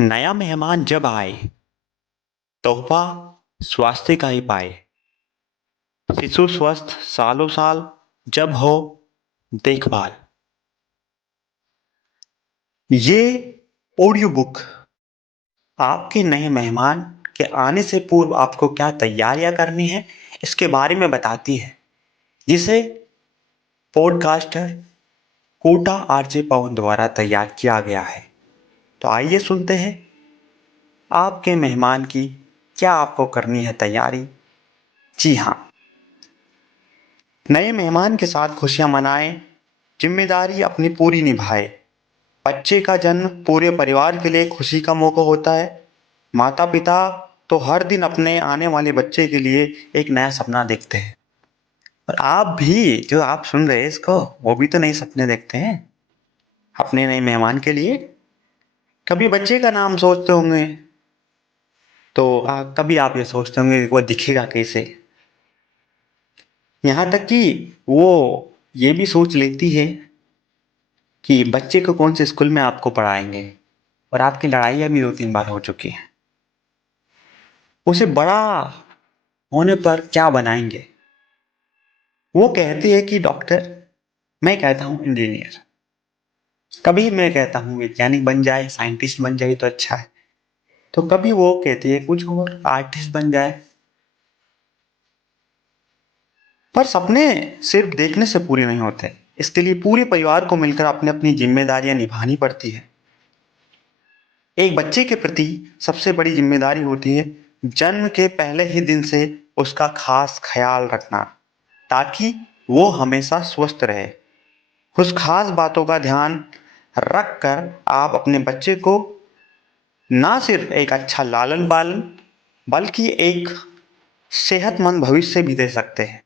नया मेहमान जब आए, तोहफा स्वास्थ्य का ही पाए। शिशु स्वस्थ सालों साल, जब हो देखभाल। ये ऑडियो बुक आपके नए मेहमान के आने से पूर्व आपको क्या तैयारियां करनी है, इसके बारे में बताती है, जिसे पॉडकास्टर कोटा आरजे पवन द्वारा तैयार किया गया है। तो आइए सुनते हैं आपके मेहमान की क्या आपको करनी है तैयारी। जी हाँ, नए मेहमान के साथ खुशियां मनाएं, जिम्मेदारी अपनी पूरी निभाए। बच्चे का जन्म पूरे परिवार के लिए खुशी का मौका होता है। माता पिता तो हर दिन अपने आने वाले बच्चे के लिए एक नया सपना देखते हैं। और आप भी, जो आप सुन रहे हैं इसको, वो भी तो नए सपने देखते हैं अपने नए मेहमान के लिए। कभी बच्चे का नाम सोचते होंगे, तो कभी आप ये सोचते होंगे वो दिखेगा कैसे। यहाँ तक कि वो ये भी सोच लेती है कि बच्चे को कौन से स्कूल में आपको पढ़ाएंगे। और आपकी लड़ाइयाँ भी 2-3 बार हो चुकी हैं। उसे बड़ा होने पर क्या बनाएंगे। वो कहती है कि डॉक्टर, मैं कहता हूँ इंजीनियर, कभी मैं कहता हूँ वैज्ञानिक बन जाए, साइंटिस्ट बन जाए तो अच्छा है। तो कभी वो कहती है कुछ और, आर्टिस्ट बन जाए। पर सपने सिर्फ देखने से पूरे नहीं होते। इसके लिए पूरे परिवार को मिलकर अपनी अपनी जिम्मेदारियां निभानी पड़ती है। एक बच्चे के प्रति सबसे बड़ी जिम्मेदारी होती है जन्म के पहले ही दिन से उसका खास ख्याल रखना, ताकि वो हमेशा स्वस्थ रहे। कुछ खास बातों का ध्यान रखकर आप अपने बच्चे को ना सिर्फ एक अच्छा लालन पालन, बल्कि एक सेहतमंद भविष्य भी दे सकते हैं।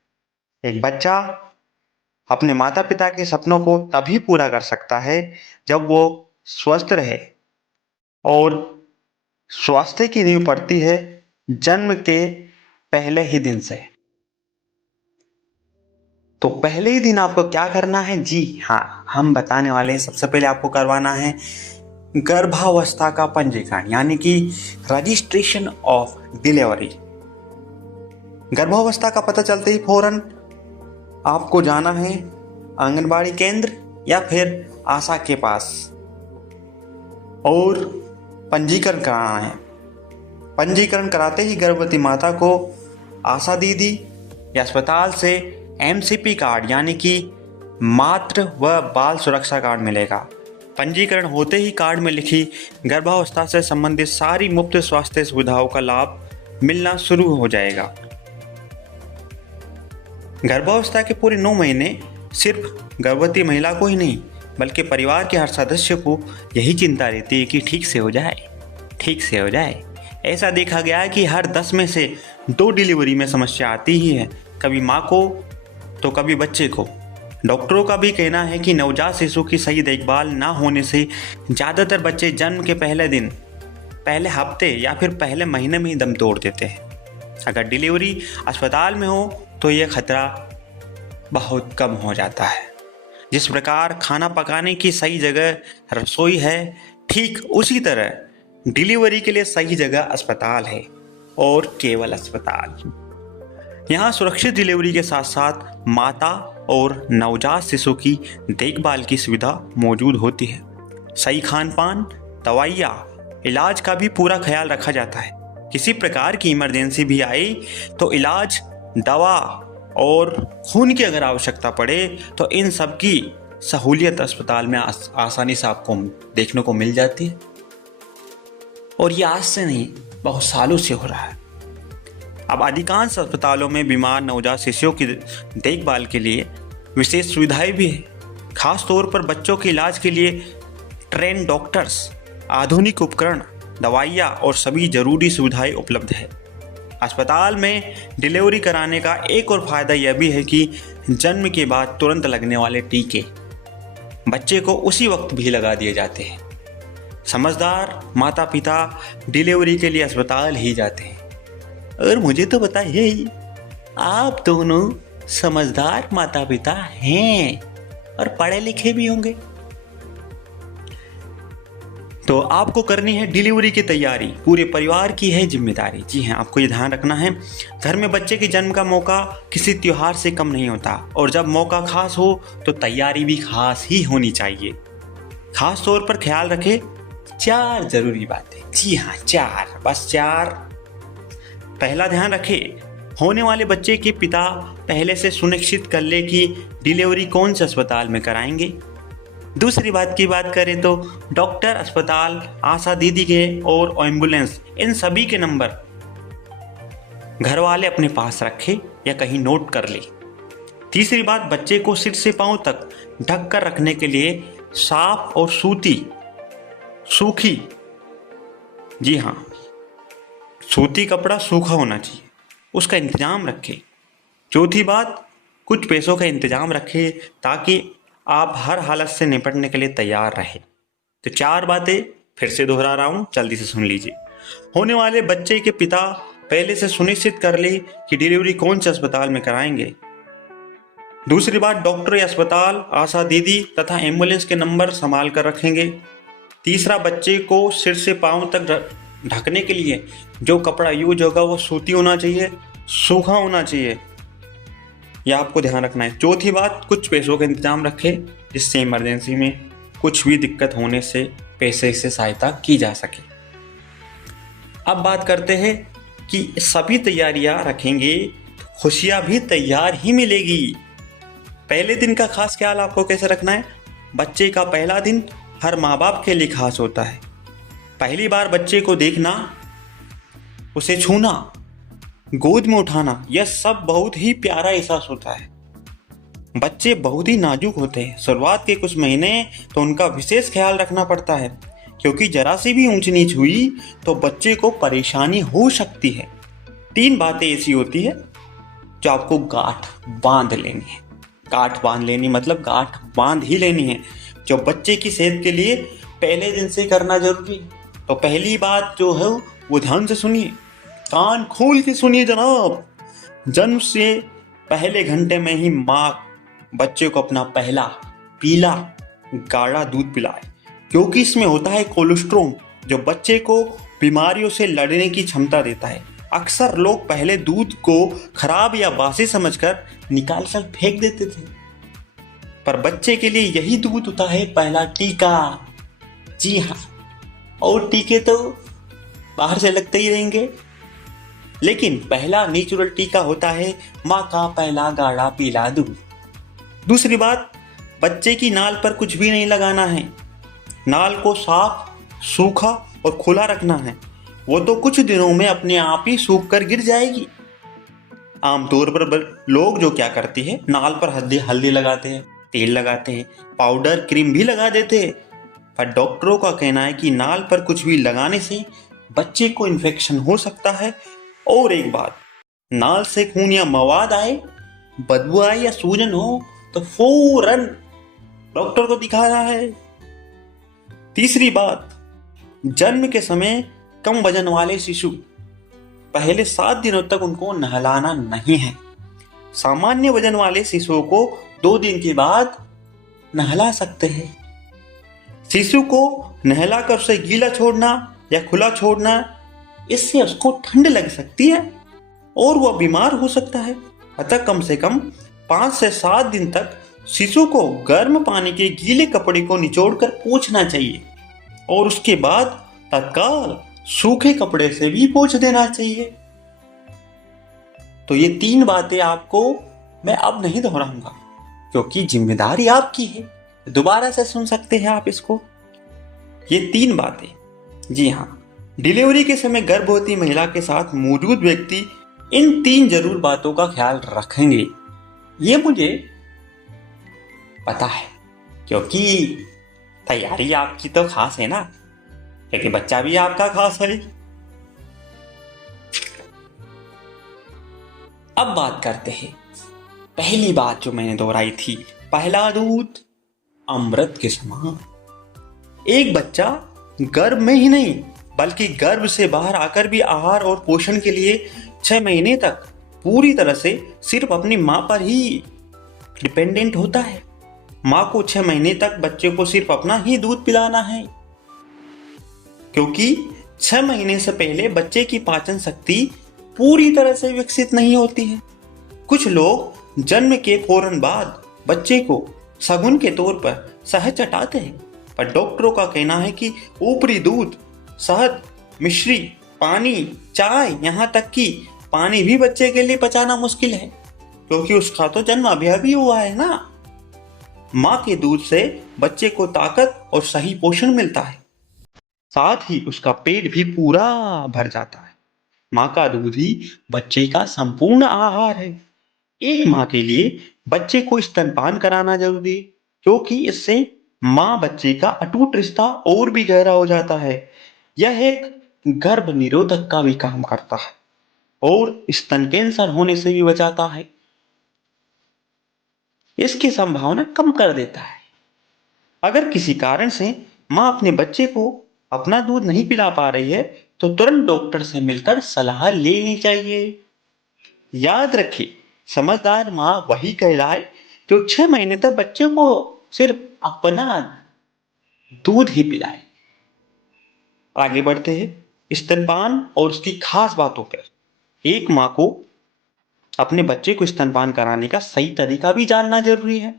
एक बच्चा अपने माता पिता के सपनों को तभी पूरा कर सकता है जब वो स्वस्थ रहे। और स्वास्थ्य की नींव पड़ती है जन्म के पहले ही दिन से। तो पहले ही दिन आपको क्या करना है? जी हाँ, हम बताने वाले हैं। सबसे पहले आपको करवाना है गर्भावस्था का पंजीकरण, यानी कि रजिस्ट्रेशन ऑफ डिलीवरी। गर्भावस्था का पता चलते ही फौरन आपको जाना है आंगनबाड़ी केंद्र या फिर आशा के पास और पंजीकरण कराना है। पंजीकरण कराते ही गर्भवती माता को आशा दीदी या अस्पताल से एमसीपी कार्ड, यानी कि मातृ व बाल सुरक्षा कार्ड मिलेगा। पंजीकरण होते ही कार्ड में लिखी गर्भावस्था से संबंधित सारी मुफ्त स्वास्थ्य सुविधाओं का लाभ मिलना शुरू हो जाएगा। गर्भावस्था के पूरे 9 महीने सिर्फ गर्भवती महिला को ही नहीं, बल्कि परिवार के हर सदस्य को यही चिंता रहती है कि ठीक से हो जाए, ठीक से हो जाए। ऐसा देखा गया है कि हर 10 में से 2 डिलीवरी में समस्या आती ही है, कभी माँ को तो कभी बच्चे को। डॉक्टरों का भी कहना है कि नवजात शिशु की सही देखभाल ना होने से ज़्यादातर बच्चे जन्म के पहले दिन, पहले हफ्ते या फिर पहले महीने में ही दम तोड़ देते हैं। अगर डिलीवरी अस्पताल में हो तो यह खतरा बहुत कम हो जाता है। जिस प्रकार खाना पकाने की सही जगह रसोई है, ठीक उसी तरह डिलीवरी के लिए सही जगह अस्पताल है, और केवल अस्पताल। यहाँ सुरक्षित डिलीवरी के साथ साथ माता और नवजात शिशु की देखभाल की सुविधा मौजूद होती है। सही खान पान, दवाइयाँ, इलाज का भी पूरा ख्याल रखा जाता है। किसी प्रकार की इमरजेंसी भी आई तो इलाज, दवा और खून की अगर आवश्यकता पड़े तो इन सब की सहूलियत अस्पताल में आसानी से आपको देखने को मिल जाती है। और ये आज से नहीं, बहुत सालों से हो रहा है। अब अधिकांश अस्पतालों में बीमार नवजात शिशुओं की देखभाल के लिए विशेष सुविधाएं भी है। खास तौर पर बच्चों के इलाज के लिए ट्रेन डॉक्टर्स, आधुनिक उपकरण, दवाइयाँ और सभी जरूरी सुविधाएं उपलब्ध है। अस्पताल में डिलीवरी कराने का एक और फायदा यह भी है कि जन्म के बाद तुरंत लगने वाले टीके बच्चे को उसी वक्त भी लगा दिए जाते हैं। समझदार माता पिता डिलीवरी के लिए अस्पताल ही जाते हैं। और मुझे तो बताइए, आप दोनों समझदार माता पिता हैं और पढ़े लिखे भी होंगे। तो आपको करनी है डिलीवरी की तैयारी, पूरे परिवार की है जिम्मेदारी। जी हाँ, आपको ये ध्यान रखना है, घर में बच्चे के जन्म का मौका किसी त्योहार से कम नहीं होता, और जब मौका खास हो तो तैयारी भी खास ही होनी चाहिए। खास तौर पर ख्याल रखें 4 जरूरी बातें। जी हाँ, 4, बस 4। पहला, ध्यान रखें होने वाले बच्चे के पिता पहले से सुनिश्चित कर ले कि डिलीवरी कौन से अस्पताल में कराएंगे। दूसरी बात की बात करें तो डॉक्टर, अस्पताल, आशा दीदी के और एम्बुलेंस, इन सभी के नंबर घर वाले अपने पास रखें या कहीं नोट कर ले। तीसरी बात, बच्चे को सिर से पांव तक ढक कर रखने के लिए साफ और सूखी, जी हाँ, सूती कपड़ा सूखा होना चाहिए, उसका इंतजाम रखें। चौथी बात, कुछ पैसों का इंतजाम रखें ताकि आप हर हालत से निपटने के लिए तैयार रहें। तो 4 बातें फिर से दोहरा रहा हूं, जल्दी से सुन लीजिए। होने वाले बच्चे के पिता पहले से सुनिश्चित कर ले कि डिलीवरी कौन से अस्पताल में कराएंगे। दूसरी बात, डॉक्टर या अस्पताल, आशा दीदी तथा एम्बुलेंस के नंबर संभाल कर रखेंगे। तीसरा, बच्चे को सिर से पांव तक ढकने के लिए जो कपड़ा यूज होगा वो सूती होना चाहिए, सूखा होना चाहिए, यह आपको ध्यान रखना है। चौथी बात, कुछ पैसों का इंतजाम रखें जिससे इमरजेंसी में कुछ भी दिक्कत होने से पैसे से सहायता की जा सके। अब बात करते हैं कि सभी तैयारियां रखेंगे तो खुशियां भी तैयार ही मिलेगी। पहले दिन का खास ख्याल आपको कैसे रखना है। बच्चे का पहला दिन हर माँ बाप के लिए खास होता है। पहली बार बच्चे को देखना, उसे छूना, गोद में उठाना, यह सब बहुत ही प्यारा एहसास होता है। बच्चे बहुत ही नाजुक होते हैं, शुरुआत के कुछ महीने तो उनका विशेष ख्याल रखना पड़ता है, क्योंकि जरा सी भी ऊंच नीच हुई तो बच्चे को परेशानी हो सकती है। 3 बातें ऐसी होती है जो आपको गांठ बांध लेनी है। गांठ बांध लेनी मतलब गांठ बांध ही लेनी है, जो बच्चे की सेहत के लिए पहले दिन से करना जरूरी। तो पहली बात जो है वो ध्यान से सुनिए, कान खोल के सुनिए जनाब। जन्म से पहले घंटे में ही माँ बच्चे को अपना पहला पीला गाढ़ा दूध पिलाए, क्योंकि इसमें होता है कोलेस्ट्रॉल, जो बच्चे को बीमारियों से लड़ने की क्षमता देता है। अक्सर लोग पहले दूध को खराब या बासी समझकर निकाल कर फेंक देते थे, पर बच्चे के लिए यही दूध होता है पहला टीका। जी हाँ, और टीके तो बाहर से लगते ही रहेंगे, लेकिन पहला नेचुरल टीका होता है माँ का पहला गाढ़ा पीला दूध। दूसरी बात, बच्चे की नाल पर कुछ भी नहीं लगाना है। नाल को साफ, सूखा और खुला रखना है, वो तो कुछ दिनों में अपने आप ही सूख कर गिर जाएगी। आमतौर पर लोग जो क्या करते हैं, नाल पर हल्दी लगाते हैं, तेल लगाते हैं, पाउडर, क्रीम भी लगा देते हैं, पर डॉक्टरों का कहना है कि नाल पर कुछ भी लगाने से बच्चे को इन्फेक्शन हो सकता है। और एक बात, नाल से खून या मवाद आए, बदबू आए या सूजन हो तो फौरन डॉक्टर को दिखाना है। तीसरी बात, जन्म के समय कम वजन वाले शिशु पहले 7 दिनों तक उनको नहलाना नहीं है। सामान्य वजन वाले शिशुओं को 2 दिन के बाद नहला सकते हैं। शिशु को नहलाकर उसे गीला छोड़ना या खुला छोड़ना, इससे उसको ठंड लग सकती है और वह बीमार हो सकता है। अतः कम से कम 5 से 7 दिन तक शिशु को गर्म पानी के गीले कपड़े को निचोड़कर पोंछना चाहिए, और उसके बाद तत्काल सूखे कपड़े से भी पोंछ देना चाहिए। तो ये 3 बातें आपको मैं अब नहीं दोहराऊंगा, क्योंकि जिम्मेदारी आपकी है। दोबारा से सुन सकते हैं आप इसको। ये 3 बातें, जी हाँ, डिलीवरी के समय गर्भवती महिला के साथ मौजूद व्यक्ति इन 3 जरूर बातों का ख्याल रखेंगे। ये मुझे पता है, क्योंकि तैयारी आपकी तो खास है ना, क्योंकि बच्चा भी आपका खास है। अब बात करते हैं पहली बात जो मैंने दोहराई थी, पहला दूध अमृत के समान। एक बच्चा गर्भ में ही नहीं बल्कि गर्भ से बाहर आकर भी आहार और पोषण के लिए 6 महीने तक पूरी तरह से सिर्फ अपनी माँ पर ही डिपेंडेंट होता है। माँ को 6 महीने तक बच्चे को सिर्फ अपना ही दूध पिलाना है। क्योंकि 6 महीने से पहले बच्चे की पाचन शक्ति पूरी तरह से विकसित नहीं होती है। कुछ लोग जन्म के फौरन बाद बच्चे को शगुन के तौर पर शहद चटाते हैं, पर डॉक्टरों का कहना है कि ऊपरी दूध, शहद, मिश्री, पानी, चाय, यहाँ तक कि पानी भी बच्चे के लिए पचाना मुश्किल है, क्योंकि उसका तो जन्म अभी हुआ है ना। माँ के दूध से बच्चे को ताकत और सही पोषण मिलता है, साथ ही उसका पेट भी पूरा भर जाता है। माँ का दूध ही बच्चे का संपूर्ण आहार है। एक माँ के लिए बच्चे को स्तनपान कराना जरूरी है, क्योंकि इससे माँ बच्चे का अटूट रिश्ता और भी गहरा हो जाता है। यह एक गर्भ निरोधक का भी काम करता है और स्तन कैंसर होने से भी बचाता है। इसकी संभावना कम कर देता है। अगर किसी कारण से माँ अपने बच्चे को अपना दूध नहीं पिला पा रही है तो तुरंत डॉक्टर से मिलकर सलाह लेनी चाहिए। याद रखिए, समझदार माँ वही कहलाए जो 6 महीने तक बच्चे को सिर्फ अपना दूध ही पिलाए। आगे बढ़ते हैं स्तनपान और उसकी खास बातों पर। एक माँ को अपने बच्चे को स्तनपान कराने का सही तरीका भी जानना जरूरी है।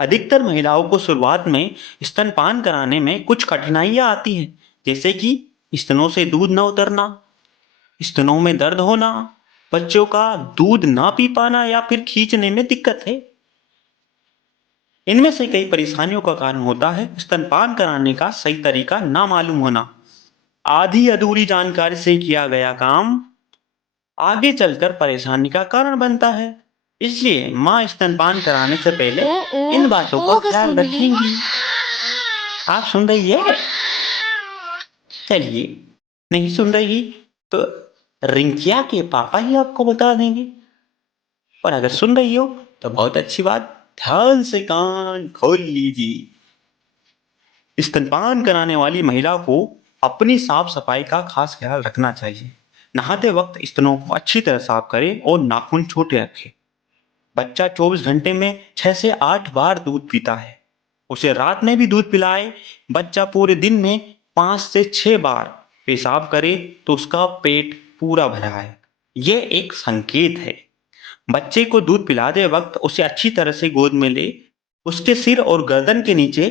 अधिकतर महिलाओं को शुरुआत में स्तनपान कराने में कुछ कठिनाइयां आती हैं, जैसे कि स्तनों से दूध न उतरना, स्तनों में दर्द होना, बच्चों का दूध ना पी पाना या फिर खींचने में दिक्कत है। इनमें से कई परेशानियों का कारण होता है स्तनपान कराने का सही तरीका ना मालूम होना। आधी अधूरी जानकारी से किया गया काम आगे चलकर परेशानी का कारण बनता है। इसलिए माँ स्तनपान कराने से पहले इन बातों का ख्याल रखेंगी। आप सुन रही है? चलिए, नहीं सुन रही तो रिंकिया के पापा ही आपको बता देंगे, और अगर सुन रही हो तो बहुत अच्छी बात, ध्यान से कान खोल लीजिए। स्तनपान कराने वाली महिला को अपनी साफ सफाई का खास ख्याल रखना चाहिए। नहाते वक्त स्तनों को अच्छी तरह साफ करें और नाखून छोटे रखें। बच्चा 24 घंटे में 6 से 8 बार दूध पीता है, उसे रात में भी दूध पिलाए। बच्चा पूरे दिन में 5 से 6 बार पेशाब करे तो उसका पेट पूरा भरा है, यह एक संकेत है। बच्चे को दूध पिलाते वक्त उसे अच्छी तरह से गोद में ले, उसके सिर और गर्दन के नीचे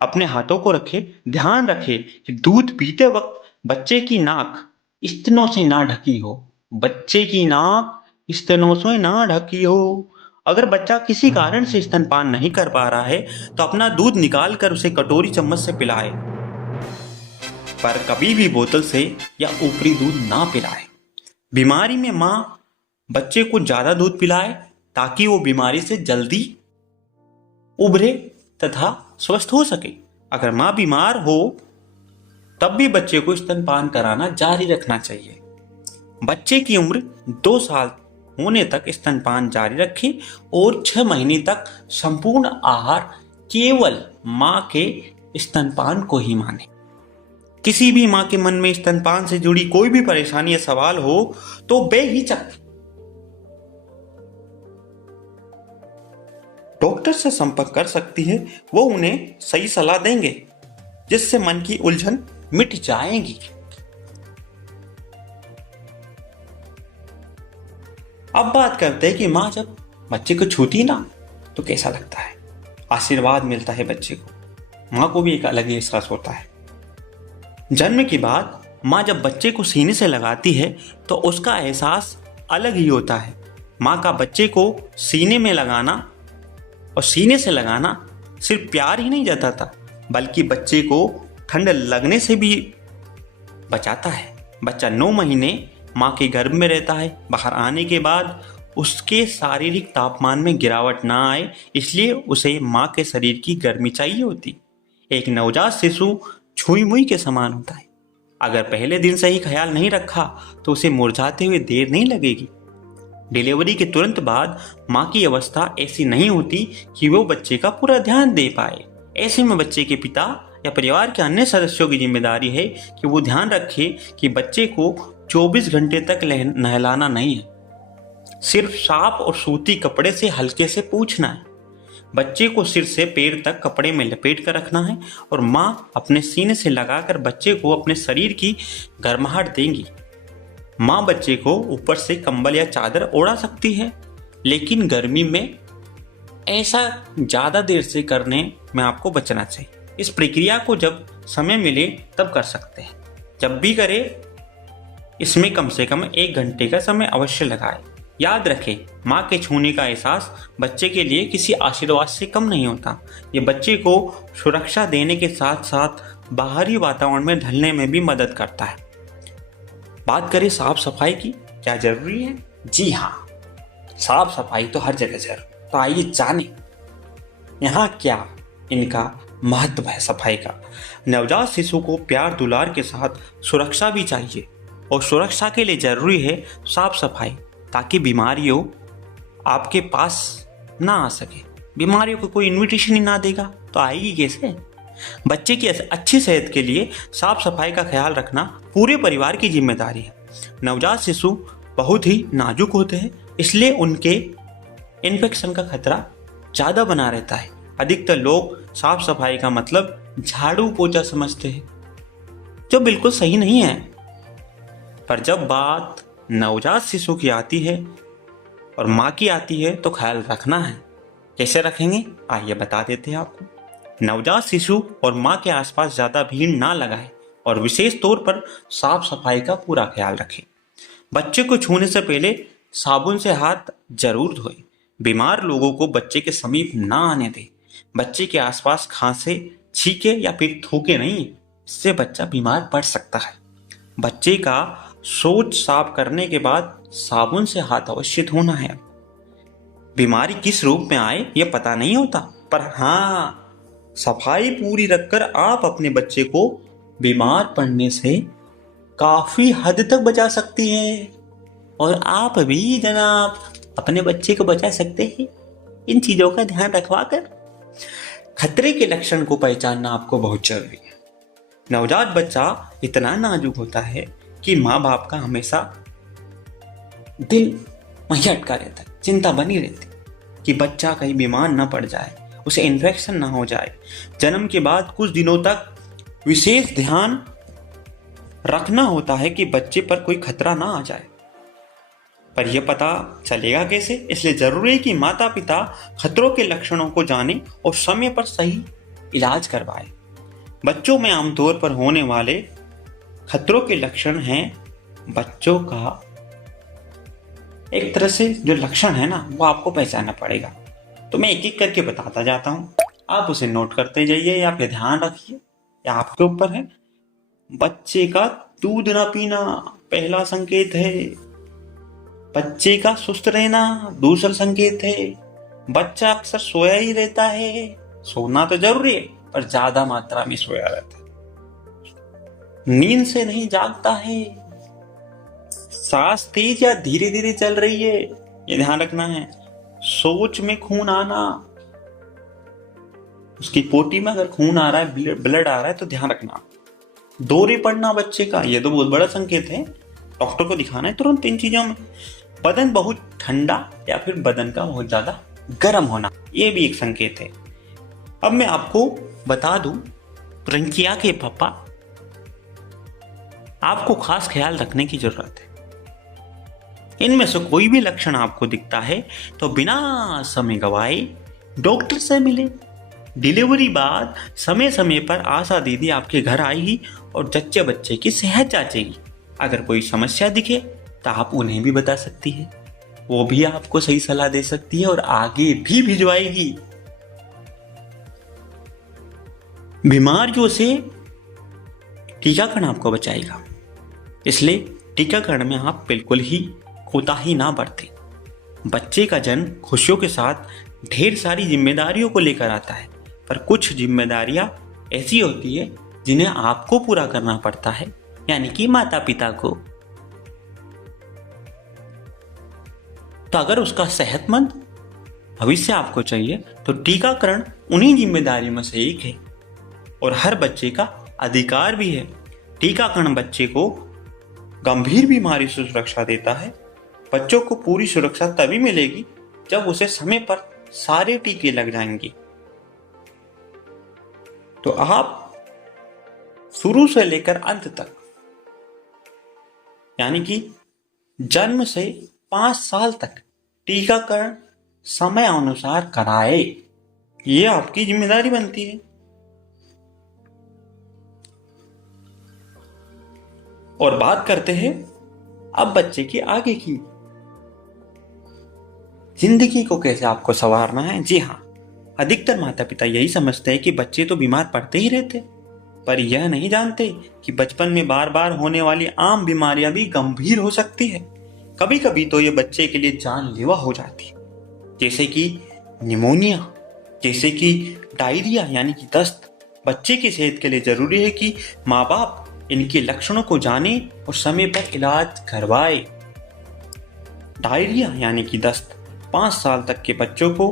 अपने हाथों को रखे। ध्यान रखे कि दूध पीते वक्त बच्चे की नाक स्तनों से ना ढकी हो। बच्चे की नाक स्तनों से ना ढकी हो। अगर बच्चा किसी कारण से स्तनपान नहीं कर पा रहा है तो अपना दूध निकाल कर उसे कटोरी चम्मच से पिलाए, पर कभी भी बोतल से या ऊपरी दूध ना पिलाए। बीमारी में माँ बच्चे को ज्यादा दूध पिलाए ताकि वो बीमारी से जल्दी उभरे तथा स्वस्थ हो सके। अगर माँ बीमार हो तब भी बच्चे को स्तनपान कराना जारी रखना चाहिए। बच्चे की उम्र 2 साल होने तक स्तनपान जारी रखें और 6 महीने तक संपूर्ण आहार केवल माँ के स्तनपान को ही माने। किसी भी माँ के मन में स्तनपान से जुड़ी कोई भी परेशानी या सवाल हो तो बेहिचक डॉक्टर से संपर्क कर सकती है। वो उन्हें सही सलाह देंगे जिससे मन की उलझन मिट जाएगी। अब बात करते हैं कि माँ जब बच्चे को छूती ना तो कैसा लगता है। आशीर्वाद मिलता है बच्चे को, माँ को भी एक अलग ही एहसास होता है। जन्म के बाद माँ जब बच्चे को सीने से लगाती है तो उसका एहसास अलग ही होता है। माँ का बच्चे को सीने में लगाना और सीने से लगाना सिर्फ प्यार ही नहीं जताता, बल्कि बच्चे को ठंड लगने से भी बचाता है। बच्चा 9 महीने माँ के गर्भ में रहता है। बाहर आने के बाद उसके शारीरिक तापमान में गिरावट ना आए, इसलिए उसे माँ के शरीर की गर्मी चाहिए होती। एक नवजात शिशु छुई मुई के समान होता है। अगर पहले दिन से ही ख्याल नहीं रखा तो उसे मुरझाते हुए देर नहीं लगेगी। डिलीवरी के तुरंत बाद माँ की अवस्था ऐसी नहीं होती कि वो बच्चे का पूरा ध्यान दे पाए। ऐसे में बच्चे के पिता या परिवार के अन्य सदस्यों की जिम्मेदारी है कि वो ध्यान रखे कि बच्चे को 24 घंटे तक नहलाना नहीं है, सिर्फ साफ और सूती कपड़े से हल्के से पोंछना है। बच्चे को सिर से पैर तक कपड़े में लपेट कर रखना है और माँ अपने सीने से लगाकर बच्चे को अपने शरीर की गर्माहट देंगी। माँ बच्चे को ऊपर से कंबल या चादर ओढ़ा सकती है, लेकिन गर्मी में ऐसा ज़्यादा देर से करने में आपको बचना चाहिए। इस प्रक्रिया को जब समय मिले तब कर सकते हैं। जब भी करें, इसमें कम से कम 1 घंटे का समय अवश्य लगाएं। याद रखें, माँ के छूने का एहसास बच्चे के लिए किसी आशीर्वाद से कम नहीं होता। ये बच्चे को सुरक्षा देने के साथ साथ बाहरी वातावरण में ढलने में भी मदद करता है। बात करें साफ सफाई की, क्या जरूरी है? जी हाँ, साफ सफाई तो हर जगह जरूर। तो आइए जाने यहाँ क्या इनका महत्व है सफाई का। नवजात शिशु को प्यार दुलार के साथ सुरक्षा भी चाहिए और सुरक्षा के लिए जरूरी है साफ सफाई, ताकि बीमारियों आपके पास ना आ सके। बीमारियों को कोई इन्विटेशन ही ना देगा तो आएगी कैसे? बच्चे की अच्छी सेहत के लिए साफ सफाई का ख्याल रखना पूरे परिवार की जिम्मेदारी है। नवजात शिशु बहुत ही नाजुक होते हैं, इसलिए उनके इन्फेक्शन का खतरा ज़्यादा बना रहता है। अधिकतर लोग साफ सफाई का मतलब झाड़ू पोछा समझते हैं, जो बिल्कुल सही नहीं है। पर जब बात नवजात शिशु की आती है और माँ की आती है तो ख्याल रखना है। कैसे रखेंगे आइए बता देते हैं आपको। नवजात शिशु और माँ के आसपास ज़्यादा भीड़ ना लगाएं और विशेष तौर पर साफ सफाई का पूरा ख्याल रखें। बच्चे को छूने से पहले साबुन से हाथ जरूर धोएं। बीमार लोगों को बच्चे के समीप ना आने दें। बच्चे के आसपास खांसे, छींके या फिर थूके नहीं, इससे बच्चा बीमार पड़ सकता है। बच्चे का शौच साफ करने के बाद साबुन से हाथ अवश्य धोना है। बीमारी किस रूप में आए ये पता नहीं होता, पर हाँ, सफाई पूरी रखकर आप अपने बच्चे को बीमार पड़ने से काफी हद तक बचा सकती हैं। और आप भी जनाब अपने बच्चे को बचा सकते हैं इन चीजों का ध्यान रखवा कर। खतरे के लक्षण को पहचानना आपको बहुत जरूरी है। नवजात बच्चा इतना नाजुक होता है कि माँ बाप का हमेशा दिल वहीं अटका रहता है, चिंता बनी रहती कि बच्चा कहीं बीमार ना पड़ जाए, उसे इन्फेक्शन ना हो जाए। जन्म के बाद कुछ दिनों तक विशेष ध्यान रखना होता है कि बच्चे पर कोई खतरा ना आ जाए। पर यह पता चलेगा कैसे? इसलिए जरूरी है कि माता पिता खतरों के लक्षणों को जाने और समय पर सही इलाज करवाएं। बच्चों में आमतौर पर होने वाले खतरों के लक्षण हैं, बच्चों का एक तरह से जो लक्षण है ना, वो आपको पहचानना पड़ेगा। तो मैं एक एक करके बताता जाता हूँ, आप उसे नोट करते जाइए या फिर ध्यान रखिए, या आपके ऊपर है। बच्चे का दूध ना पीना पहला संकेत है। बच्चे का सुस्त रहना दूसरा संकेत है। बच्चा अक्सर सोया ही रहता है। सोना तो जरूरी है, पर ज्यादा मात्रा में सोया रहता है। नींद से नहीं जागता है। सांस तेज या धीरे धीरे चल रही है, ये ध्यान रखना है। सोच में खून आना, उसकी पोटी में अगर खून आ रहा है, ब्लड आ रहा है, तो ध्यान रखना। दौरे पड़ना बच्चे का, ये तो बहुत बड़ा संकेत है, डॉक्टर को दिखाना है तुरंत इन चीजों में। बदन बहुत ठंडा या फिर बदन का बहुत ज्यादा गर्म होना, ये भी एक संकेत है। अब मैं आपको बता दूं, प्रियंका के पापा, आपको खास ख्याल रखने की जरूरत है। इनमें से कोई भी लक्षण आपको दिखता है तो बिना समय गवाए डॉक्टर से मिले। डिलीवरी बाद समय समय पर आशा दीदी आपके घर आएगी और जच्चे बच्चे की सेहत जांचेगी। अगर कोई समस्या दिखे तो आप उन्हें भी बता सकती है, वो भी आपको सही सलाह दे सकती है और आगे भी भिजवाएगी। बीमारियों से टीकाकरण आपको बचाएगा, इसलिए टीकाकरण में आप बिल्कुल ही कोताही ना बरतें। बच्चे का जन्म खुशियों के साथ ढेर सारी जिम्मेदारियों को लेकर आता है, पर कुछ जिम्मेदारियां ऐसी होती है जिन्हें आपको पूरा करना पड़ता है, यानी कि माता पिता को। तो अगर उसका सेहतमंद भविष्य आपको चाहिए तो टीकाकरण उन्हीं जिम्मेदारियों में से एक है और हर बच्चे का अधिकार भी है। टीकाकरण बच्चे को गंभीर बीमारी से सुरक्षा देता है। बच्चों को पूरी सुरक्षा तभी मिलेगी जब उसे समय पर सारे टीके लग जाएंगे। तो आप शुरू से लेकर अंत तक, यानी कि जन्म से 5 साल तक टीकाकरण समय अनुसार कराए। ये आपकी जिम्मेदारी बनती है। और बात करते हैं अब बच्चे के आगे की, जिंदगी को कैसे आपको संवारना है। जी हाँ, अधिकतर माता पिता यही समझते हैं कि बच्चे तो बीमार पड़ते ही रहते, पर यह नहीं जानते कि बचपन में बार बार होने वाली आम बीमारियां भी गंभीर हो सकती है। कभी कभी तो ये बच्चे के लिए जानलेवा हो जाती है, जैसे कि निमोनिया, जैसे कि डायरिया यानी कि दस्त। बच्चे की सेहत के लिए जरूरी है कि माँ बाप इनके लक्षणों को जाने और समय पर इलाज करवाए। डायरिया यानी कि दस्त 5 साल तक के बच्चों को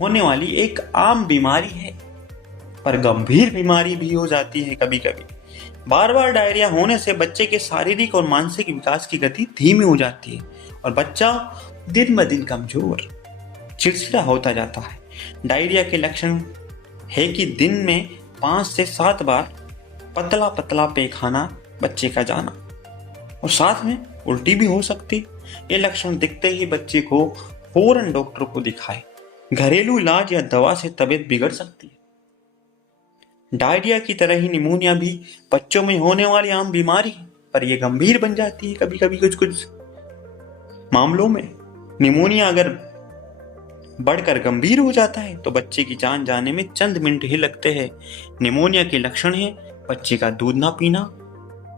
होने वाली एक आम बीमारी है, पर गंभीर बीमारी भी हो जाती है कभी कभी। बार बार डायरिया होने से बच्चे के शारीरिक और मानसिक विकास की गति धीमी हो जाती है और बच्चा दिन ब दिन कमजोर, चिड़चिड़ा होता जाता है। डायरिया के लक्षण है कि दिन में 5 से 7 बार पतला पतला पैखाना बच्चे का जाना और साथ में उल्टी भी हो सकती। ये लक्षण दिखते ही बच्चे को फौरन डॉक्टर को दिखाएं। घरेलू इलाज या दवा से तबीयत बिगड़ सकती है। डायरिया की तरह ही निमोनिया भी बच्चों में होने वाली आम बीमारी है, पर यह गंभीर बन जाती है कभी कभी कुछ मामलों में। निमोनिया अगर बढ़कर गंभीर हो जाता है तो बच्चे की जान जाने में चंद मिनट ही लगते हैं। निमोनिया के लक्षण है बच्चे का दूध ना पीना,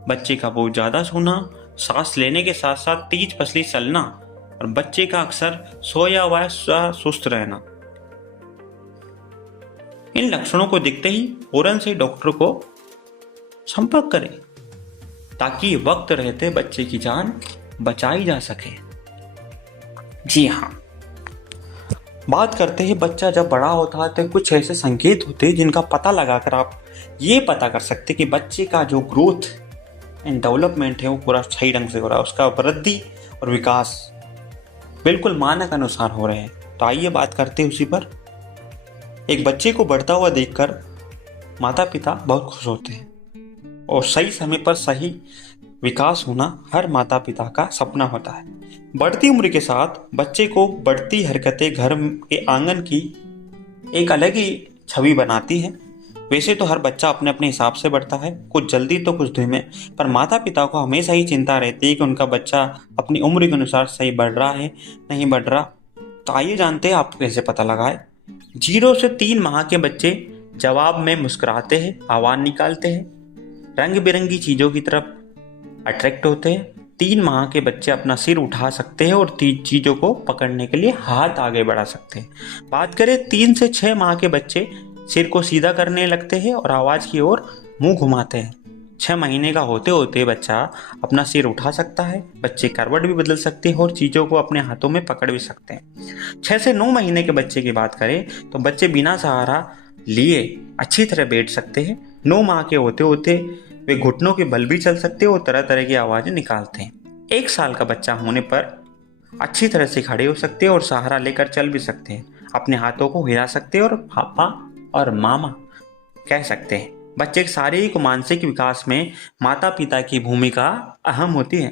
बच्चे का बहुत ज्यादा सोना, सांस लेने के साथ साथ तेज पसली चलना और बच्चे का अक्सर सोया हुआ सुस्त रहना। इन लक्षणों को दिखते ही फौरन से डॉक्टर को संपर्क करें ताकि वक्त रहते बच्चे की जान बचाई जा सके। जी हाँ, बात करते हैं बच्चा जब बड़ा होता है तो कुछ ऐसे संकेत होते हैं जिनका पता लगाकर आप ये पता कर सकते हैं कि बच्चे का जो ग्रोथ एंड डेवलपमेंट है वो पूरा सही ढंग से हो रहा है, उसका वृद्धि और विकास बिल्कुल मानक अनुसार हो रहे हैं। तो आइए बात करते हैं उसी पर। एक बच्चे को बढ़ता हुआ देखकर माता पिता बहुत खुश होते हैं और सही समय पर सही विकास होना हर माता पिता का सपना होता है। बढ़ती उम्र के साथ बच्चे को बढ़ती हरकतें घर के आंगन की एक अलग ही छवि बनाती है। वैसे तो हर बच्चा अपने अपने हिसाब से बढ़ता है, कुछ जल्दी तो कुछ धीमे, पर माता पिता को हमेशा ही चिंता रहती है कि उनका बच्चा अपनी उम्र के अनुसार सही बढ़ रहा है नहीं बढ़ रहा। तो आइए जानते हैं आपको कैसे पता लगाए। 0 से 3 माह के बच्चे जवाब में मुस्कुराते हैं, आवाज निकालते हैं, रंग बिरंगी चीजों की तरफ अट्रैक्ट होते हैं। 3 माह के बच्चे अपना सिर उठा सकते हैं और चीजों को पकड़ने के लिए हाथ आगे बढ़ा सकते हैं। बात करें 3 से 6 माह के बच्चे सिर को सीधा करने लगते हैं और आवाज की ओर मुंह घुमाते हैं। 6 महीने का होते होते बच्चा अपना सिर उठा सकता है, बच्चे करवट भी बदल सकते हैं और चीजों को अपने हाथों में पकड़ भी सकते हैं। 6 से 9 महीने के बच्चे की बात करें तो बच्चे बिना सहारा लिए अच्छी तरह बैठ सकते हैं। 9 माह के होते होते वे घुटनों के बल भी चल सकते हैं और तरह तरह की आवाजें निकालते हैं। 1 साल का बच्चा होने पर अच्छी तरह से खड़े हो सकते हैं और सहारा लेकर चल भी सकते हैं। अपने हाथों को हिला सकते हैं और पापा और मामा कह सकते हैं। बच्चे के शारीरिक और मानसिक विकास में माता पिता की भूमिका अहम होती है।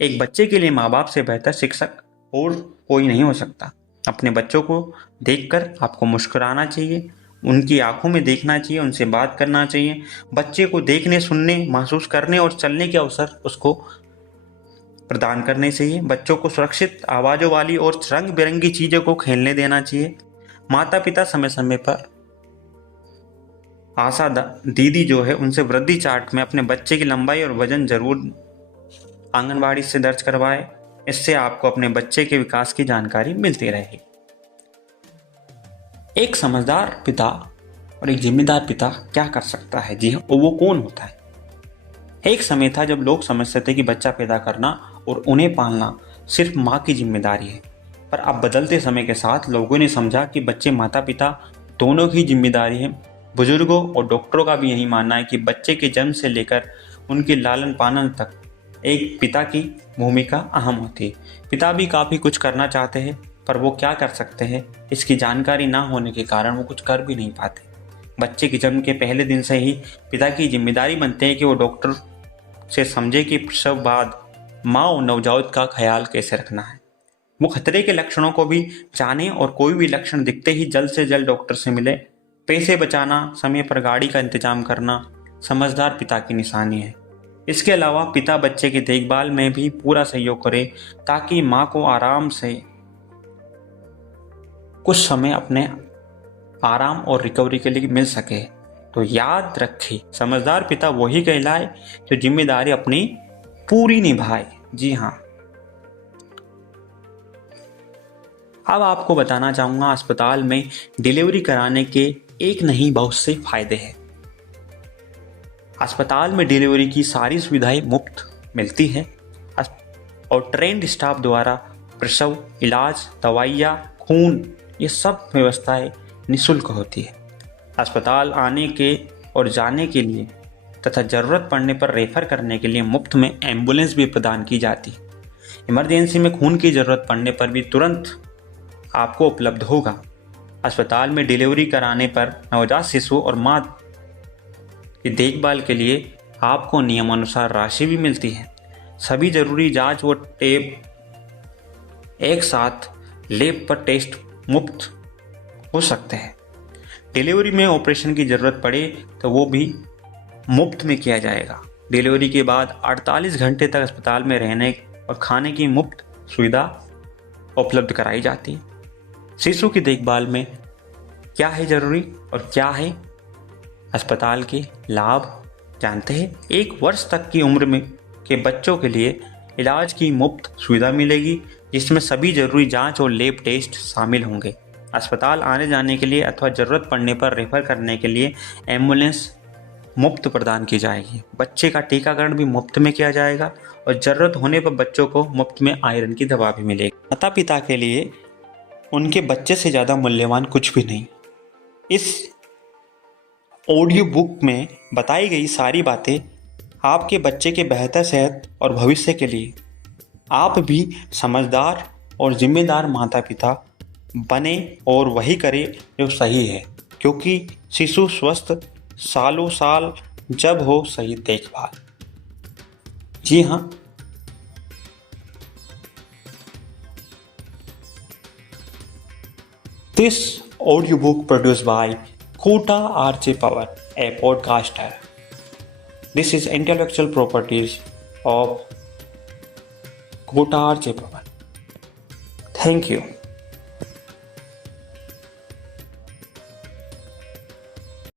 एक बच्चे के लिए माँ बाप से बेहतर शिक्षक और कोई नहीं हो सकता। अपने बच्चों को देखकर आपको मुस्कुराना चाहिए, उनकी आंखों में देखना चाहिए, उनसे बात करना चाहिए। बच्चे को देखने, सुनने, महसूस करने और चलने के अवसर उसको प्रदान करने चाहिए। बच्चों को सुरक्षित आवाज़ों वाली और रंग बिरंगी चीज़ों को खेलने देना चाहिए। माता पिता समय समय पर आशा दीदी जो है उनसे वृद्धि चार्ट में अपने बच्चे की लंबाई और वजन जरूर आंगनबाड़ी से दर्ज करवाए। इससे आपको अपने बच्चे के विकास की जानकारी मिलती रहेगी। एक समझदार पिता और एक जिम्मेदार पिता क्या कर सकता है? जी हाँ, वो कौन होता है? एक समय था जब लोग समझते थे कि बच्चा पैदा करना और उन्हें पालना सिर्फ माँ की जिम्मेदारी है, पर अब बदलते समय के साथ लोगों ने समझा कि बच्चे माता पिता दोनों की जिम्मेदारी है। बुजुर्गों और डॉक्टरों का भी यही मानना है कि बच्चे के जन्म से लेकर उनके लालन पालन तक एक पिता की भूमिका अहम होती है। पिता भी काफ़ी कुछ करना चाहते हैं पर वो क्या कर सकते हैं, इसकी जानकारी ना होने के कारण वो कुछ कर भी नहीं पाते। बच्चे के जन्म के पहले दिन से ही पिता की जिम्मेदारी बनती है कि वो डॉक्टर से समझे कि प्रसव बाद माँ और नवजात का ख्याल कैसे रखना है। वो खतरे के लक्षणों को भी जाने और कोई भी लक्षण दिखते ही जल्द से जल्द डॉक्टर से मिले। पैसे बचाना, समय पर गाड़ी का इंतजाम करना समझदार पिता की निशानी है। इसके अलावा पिता बच्चे की देखभाल में भी पूरा सहयोग करे ताकि माँ को आराम से कुछ समय अपने आराम और रिकवरी के लिए मिल सके। तो याद रखें, समझदार पिता वही कहलाए जो जिम्मेदारी अपनी पूरी निभाए। जी हाँ। अब आपको बताना चाहूँगा अस्पताल में डिलीवरी कराने के एक नहीं बहुत से फायदे हैं। अस्पताल में डिलीवरी की सारी सुविधाएं मुफ्त मिलती हैं और ट्रेंड स्टाफ द्वारा प्रसव, इलाज, दवाइयाँ, खून, ये सब व्यवस्थाएं निःशुल्क होती है। अस्पताल आने के और जाने के लिए तथा ज़रूरत पड़ने पर रेफर करने के लिए मुफ्त में एम्बुलेंस भी प्रदान की जाती है। इमरजेंसी में खून की ज़रूरत पड़ने पर भी तुरंत आपको उपलब्ध होगा। अस्पताल में डिलीवरी कराने पर नवजात शिशु और माँ की देखभाल के लिए आपको नियमानुसार राशि भी मिलती है। सभी जरूरी जांच व टेप एक साथ लैब पर टेस्ट मुफ्त हो सकते हैं। डिलीवरी में ऑपरेशन की ज़रूरत पड़े तो वो भी मुफ्त में किया जाएगा। डिलीवरी के बाद 48 घंटे तक अस्पताल में रहने और खाने की मुफ्त सुविधा उपलब्ध कराई जाती है। शिशु की देखभाल में क्या है ज़रूरी और क्या है अस्पताल के लाभ जानते हैं। 1 वर्ष तक की उम्र में के बच्चों के लिए इलाज की मुफ्त सुविधा मिलेगी, जिसमें सभी जरूरी जांच और लैब टेस्ट शामिल होंगे। अस्पताल आने जाने के लिए अथवा ज़रूरत पड़ने पर रेफर करने के लिए एम्बुलेंस मुफ्त प्रदान की जाएगी। बच्चे का टीकाकरण भी मुफ्त में किया जाएगा और ज़रूरत होने पर बच्चों को मुफ्त में आयरन की दवा भी मिलेगी। माता पिता के लिए उनके बच्चे से ज़्यादा मूल्यवान कुछ भी नहीं। इस ऑडियो बुक में बताई गई सारी बातें आपके बच्चे के बेहतर सेहत और भविष्य के लिए आप भी समझदार और जिम्मेदार माता पिता बने और वही करें जो सही है, क्योंकि शिशु स्वस्थ सालों साल जब हो सही देखभाल। जी हाँ, this audiobook produced by Kota RJ Power, a podcaster. This is intellectual properties of Kota RJ Power. Thank you.